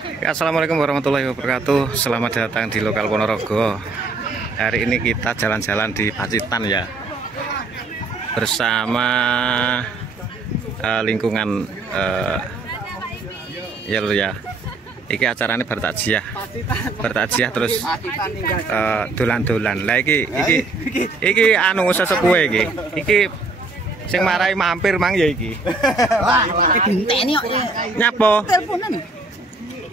Assalamualaikum warahmatullahi wabarakatuh. Selamat datang di lokal Ponorogo. Hari ini kita jalan-jalan di Pacitan ya, bersama lingkungan ya lur ya. Iki acaranya bertakjiah terus dolan-dolan. Lah iki anu sesepuh iki sing marai mampir mang ya iki. Wah, genteni kok. Nyapa? Teleponan.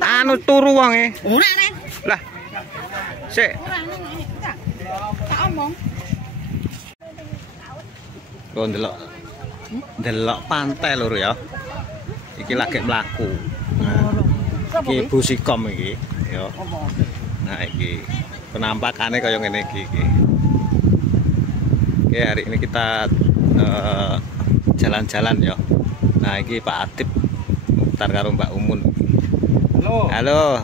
Anu turu wonge. Ora, Ren. Lah. Sik. Tak omong. Kok ndelok pantai lur ya. Iki lagi mlaku. Iki busikom iki ya. Nah iki penampakannya kaya ngene iki. Oke, hari ini kita jalan-jalan ya. Nah iki Pak Atip mutar karo Mbak Umun. Halo. Halo.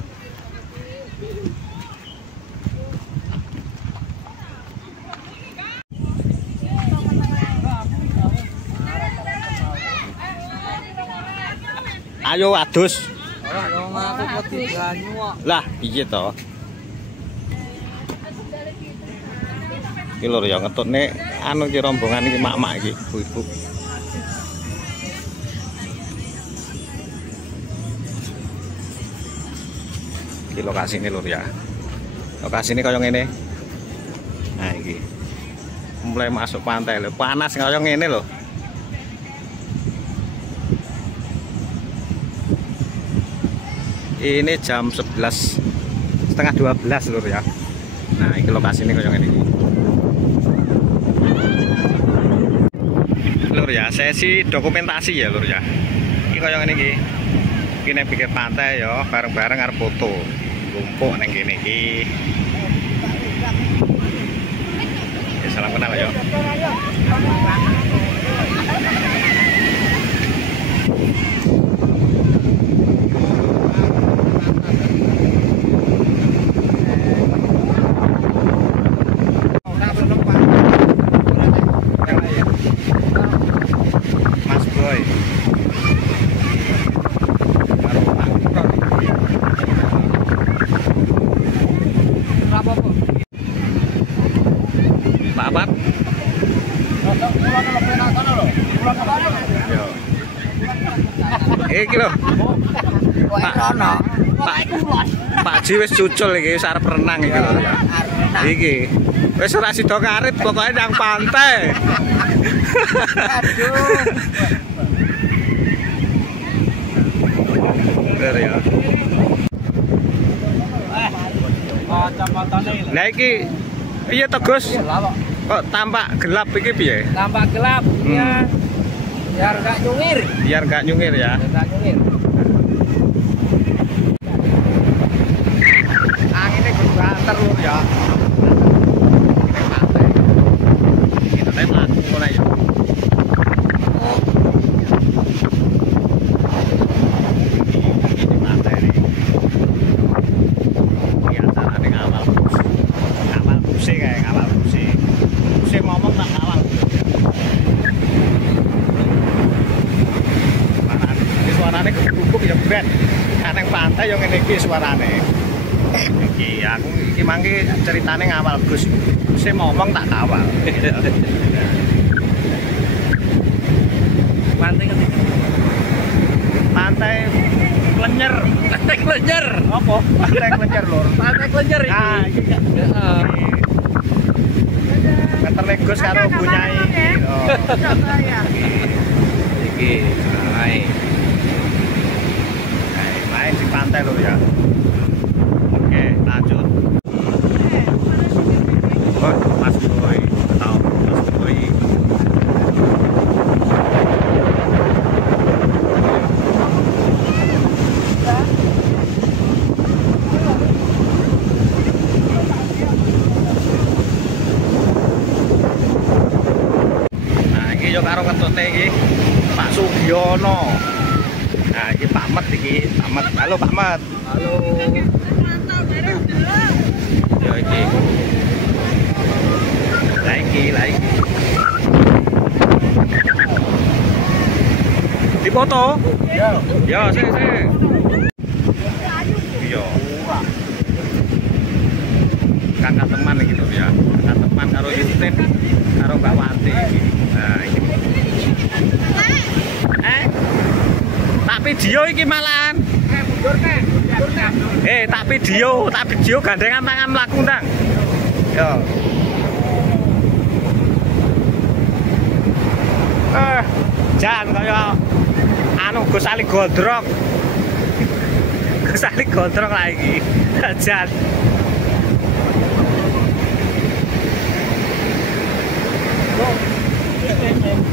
Ayo adus. Lah piye to? Iki lho ya ngetutne anu iki rombongan iki mak-mak iki, ibu-ibu. Iki lokasi ini lho ya. Lokasi ini kaya ngene. Nah iki. Mulai masuk pantai lho, panas kaya ngene lho. Ini jam 11:30 lur ya. Nah ini lokasi ini kayak ini lur ya, sesi dokumentasi ya lur ya. Ini kayak ini ini bikin pantai ya, bareng-bareng arep foto lumpuk neng gini iki. Ya, salam kenal ya. Pak iki lho. Pak Ji wis cucul iki arep renang iki lho ya. Iki wis ora sida karit pokoke nang pantai. Aduh. Bener ya. Nah iki piye to Gus? Kok tampak gelap iki piye? Tampak gelap ya. Biar enggak nyungir. Biar enggak nyungir ya. Enggak nyungir. Anginnya banter lur ya. Ini pantai. Kita teh mlaku mulai ya. Ini pantai ini. Ini acarane ngawal bus. Ngawal buse kayak ngawal buse. Buse ngomong tak ngawal. Suarane kebubuk ya ben. Kaneng pantai yang ngene iki suarane. Iki aku iki mangke ceritane ngawal Gus. Guse ngomong tak kawal. Pantai ketiga. Pantai Klenyer. Pantai Klenyer. Apa? Pantai Klenyer lur. Pantai Klenyer iki. Ah, iki. Heeh. Meter Gus karo Bu Nyai. Oh. Iki main di pantai lur ya. Oke, lanjut. Oh, Mas Boy. Tahu Mas Boy. Nah, iki yo karo ketutne iki Pak Sugiono. Nah, iki Pak Met iki, Pak Met. Halo Pak Met. Halo. Ya iki. Lagi. Dipoto? Ya. Ya, sik. video iki malahan. Tak video gandengan tangan mlaku ndang. Yo. Jan kaya anu Gus Ali Gondrong. Gus Ali Gondrong lah iki. Jan.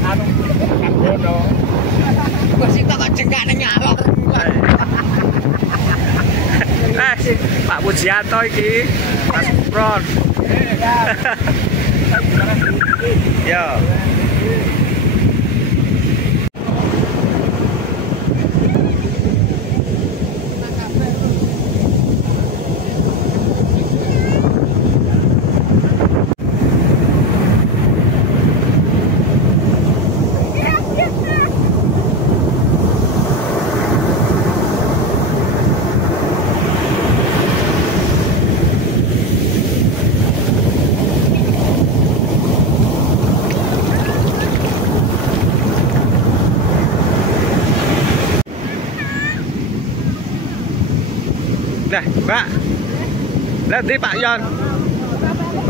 Anu ngono. Wis kok jengkane nyalor. Pak Pujianto iki Mas Pron. Yo. Lah, Mbak. Lah ndi Pak Yon?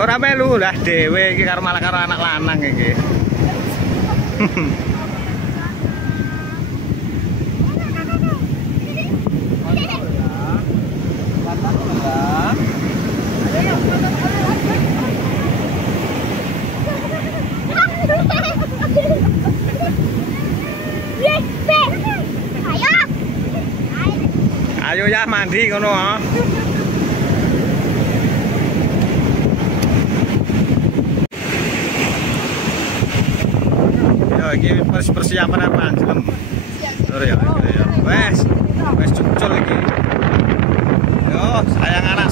Ora melu lah dhewe iki karo malah karo anak lanang iki. Ayo ya mandi ngono ha. Yo iki persiapan apa anjelem. Sorry ya. Wes cucul iki. Yo, sayang anak.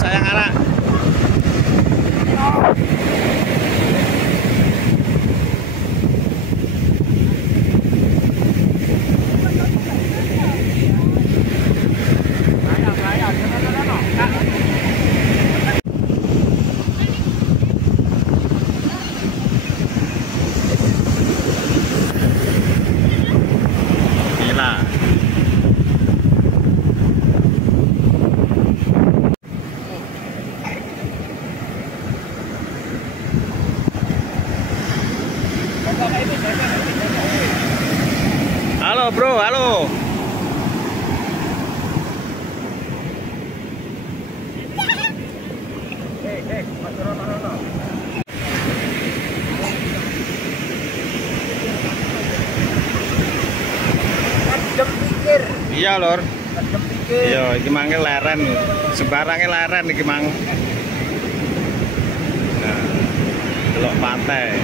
Halo bro, halo. Iya lor. Iya, iki mangke leren. Sembarange leren iki mang. Nah, delok pantai.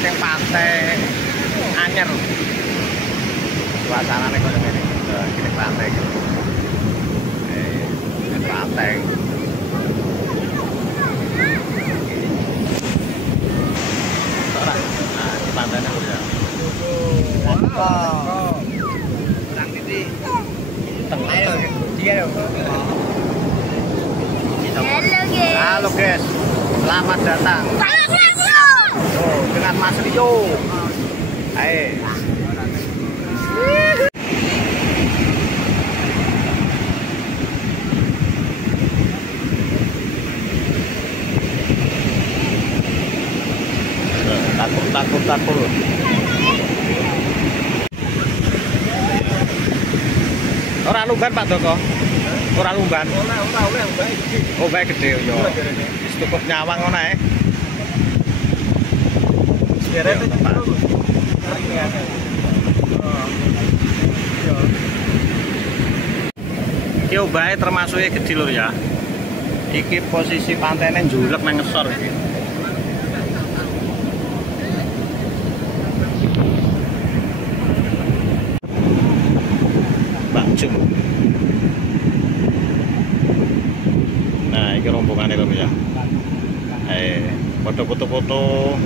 Yang pantai anyar suasananya kok ngene iki pantai iki pantai ora nah di pantai nek ya nang ndi tengah dia dong. Halo guys, selamat datang dengan Mas Rio. Ayo. Takut. Ora lumban Pak Doko. Ora lumban. Ora gede. Oh, bae gede yo. Wis cukup nyawang ngono ae. Iki obahe termasuk gede lho ya. Iki posisi pantainya njulek nang ngesor iki. Bacung. Nah, iki rombongannya lho ya. Foto-foto.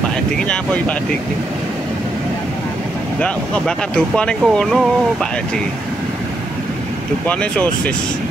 Pak Edi ki nyapa iki Pak Edi iki? Lah kok bakar dupa ning kono Pak Edi. Dupone sosis.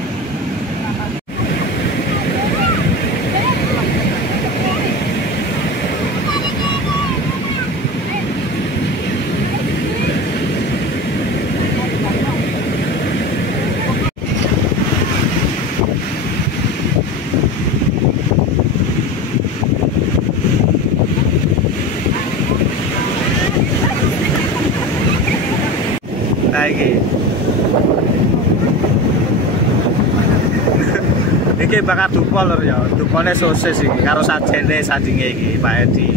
Iki bakal dupol lho ya, dupone sosis iki karo sajene sandinge iki Pak Edi.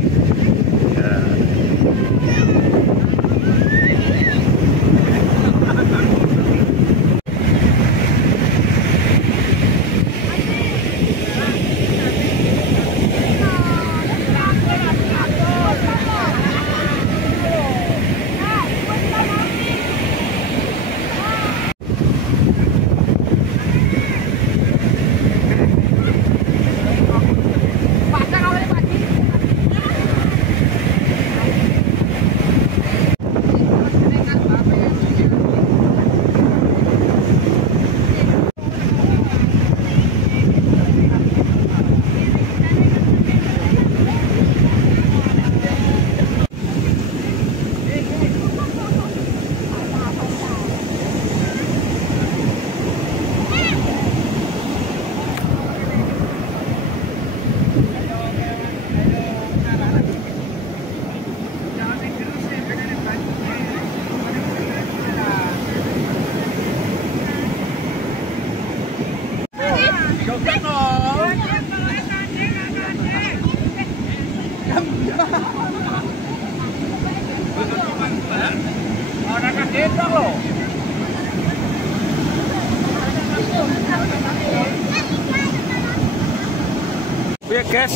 Piye guys?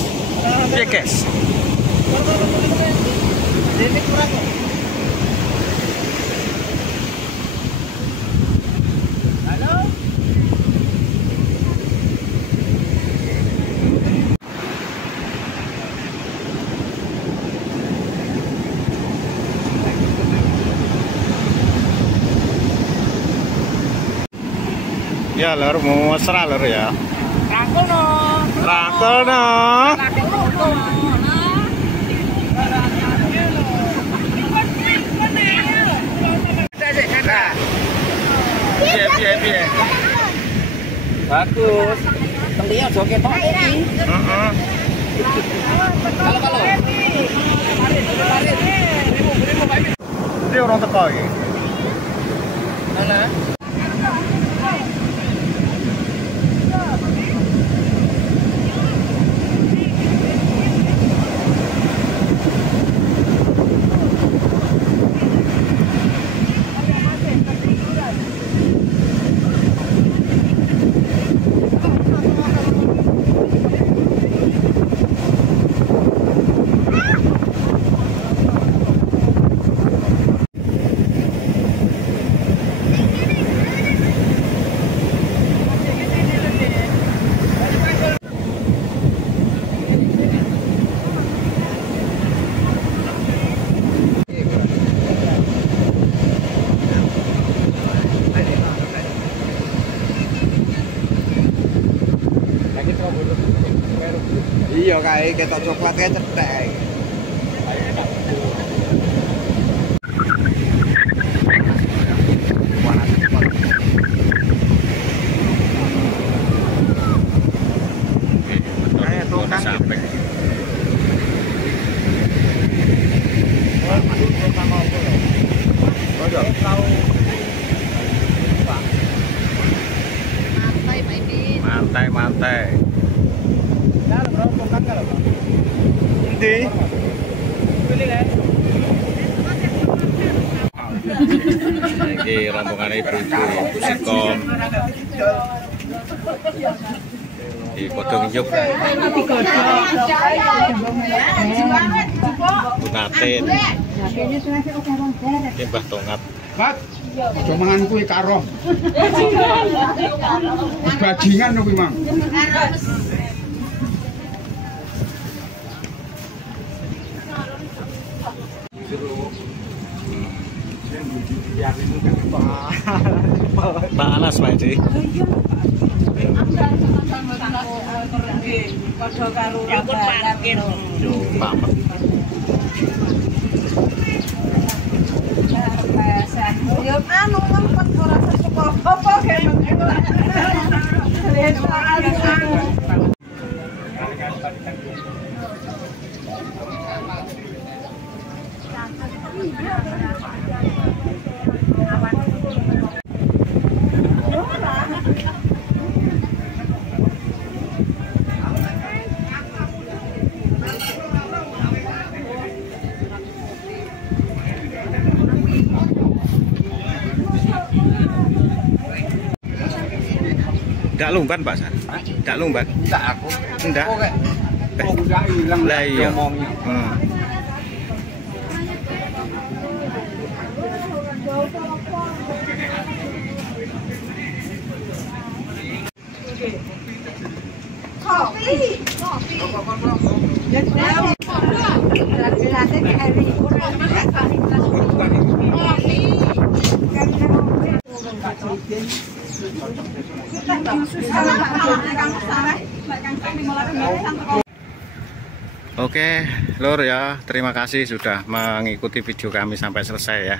Piye guys? Ini kurang kok. Halo? Ya lur, mau mesra lur ya. Rangkul no. Rangkul no. Piye. Bagus. Tentunya joget tok iki. Heeh. Kalau. Iki orang teko iki. Mana? Iya kae ketok coklat kae cethek. Sampai. Mantai. Endi? Iki rombongan ibu-ibu Sikom. Di Podong Yuk. Bunatin. Ini Mbah Tongat. Pak, aja mangan kuwi karo. Wis bajingan lho kuwi, Mang. Pak malas Pak Edi. Padha karo parkir. Yo, Pak. Ya anu ngempet ora sesuka apa kemen. Ndak lumban Pak San? Ndak lumban? Enggak aku. Ndak. Oh, udah hilang Lah iya. ngomongnya. Kopi. Oke, Lur ya, terima kasih sudah mengikuti video kami sampai selesai ya.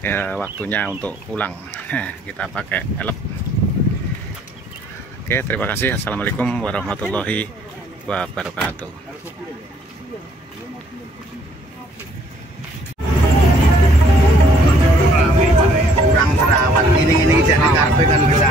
Ya, waktunya untuk pulang. Kita pakai elep. Oke, terima kasih. Assalamualaikum warahmatullahi wabarakatuh. Kurang terawat. Ini jadi karpet kan bisa.